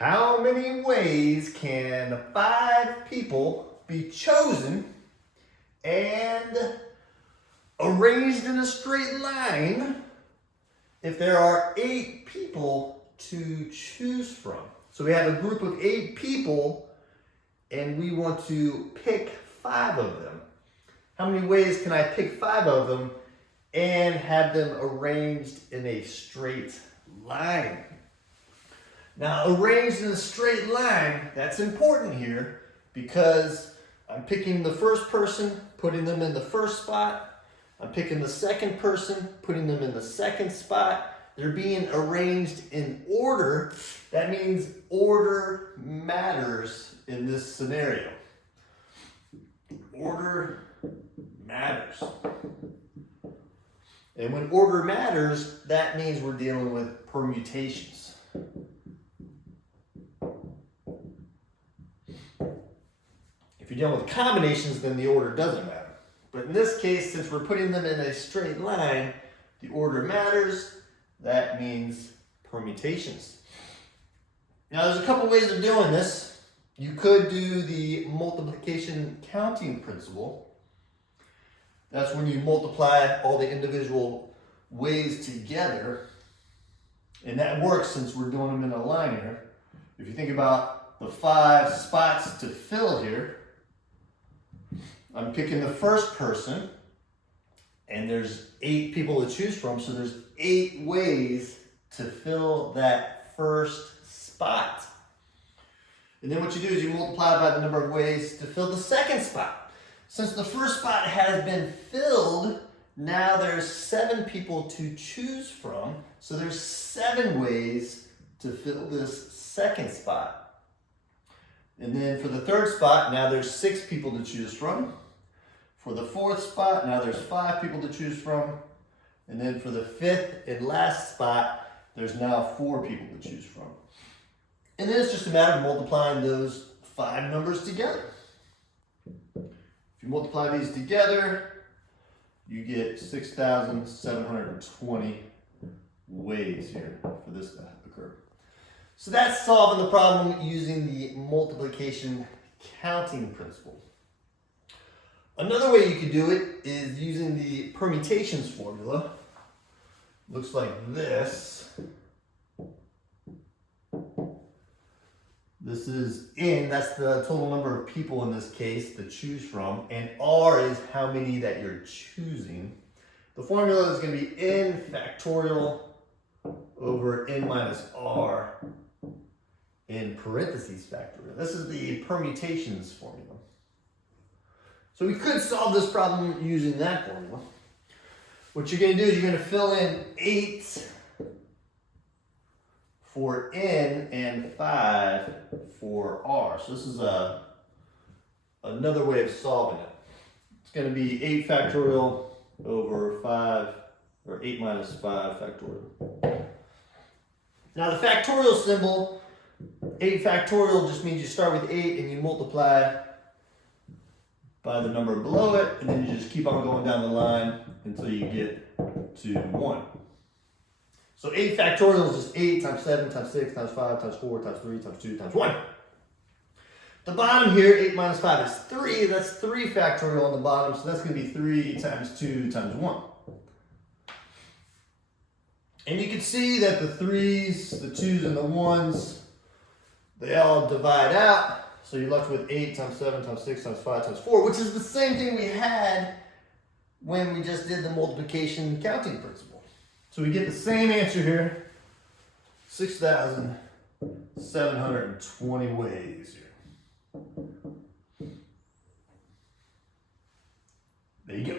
How many ways can 5 people be chosen and arranged in a straight line if there are 8 people to choose from? So we have a group of 8 people and we want to pick 5 of them. How many ways can I pick 5 of them and have them arranged in a straight line? Now, arranged in a straight line, that's important here because I'm picking the first person, putting them in the first spot. I'm picking the second person, putting them in the second spot. They're being arranged in order. That means order matters in this scenario. Order matters. And when order matters, that means we're dealing with permutations. If you're dealing with combinations, then the order doesn't matter. But in this case, since we're putting them in a straight line, the order matters. That means permutations. Now, there's a couple ways of doing this. You could do the multiplication counting principle. That's when you multiply all the individual ways together. And that works since we're doing them in a line here. If you think about the 5 spots to fill here, I'm picking the first person, and there's 8 people to choose from, so there's 8 ways to fill that first spot. And then what you do is you multiply by the number of ways to fill the second spot. Since the first spot has been filled, now there's 7 people to choose from, so there's 7 ways to fill this second spot. And then for the third spot, now there's 6 people to choose from. For the fourth spot, now there's 5 people to choose from. And then for the 5th and last spot, there's now 4 people to choose from. And then it's just a matter of multiplying those 5 numbers together. If you multiply these together, you get 6,720 ways here for this to occur. So that's solving the problem using the multiplication counting principle. Another way you could do it is using the permutations formula. Looks like this. This is N, that's the total number of people in this case to choose from, and R is how many that you're choosing. The formula is going to be N factorial over N minus R in parentheses factorial. This is the permutations formula. So we could solve this problem using that formula. What you're going to do is you're going to fill in 8 for N and 5 for R. So this is another way of solving it. It's going to be 8 factorial over 5, or 8 minus 5 factorial. Now the factorial symbol, 8 factorial just means you start with 8 and you multiply by the number below it, and then you just keep on going down the line until you get to 1. So 8 factorial is just 8 times 7 times 6 times 5 times 4 times 3 times 2 times 1. The bottom here, 8 minus 5 is 3. That's 3 factorial on the bottom, so that's going to be 3 times 2 times 1. And you can see that the 3s, the 2s, and the 1s, they all divide out. So you're left with 8 times 7 times 6 times 5 times 4, which is the same thing we had when we just did the multiplication counting principle. So we get the same answer here, 6,720 ways here. There you go.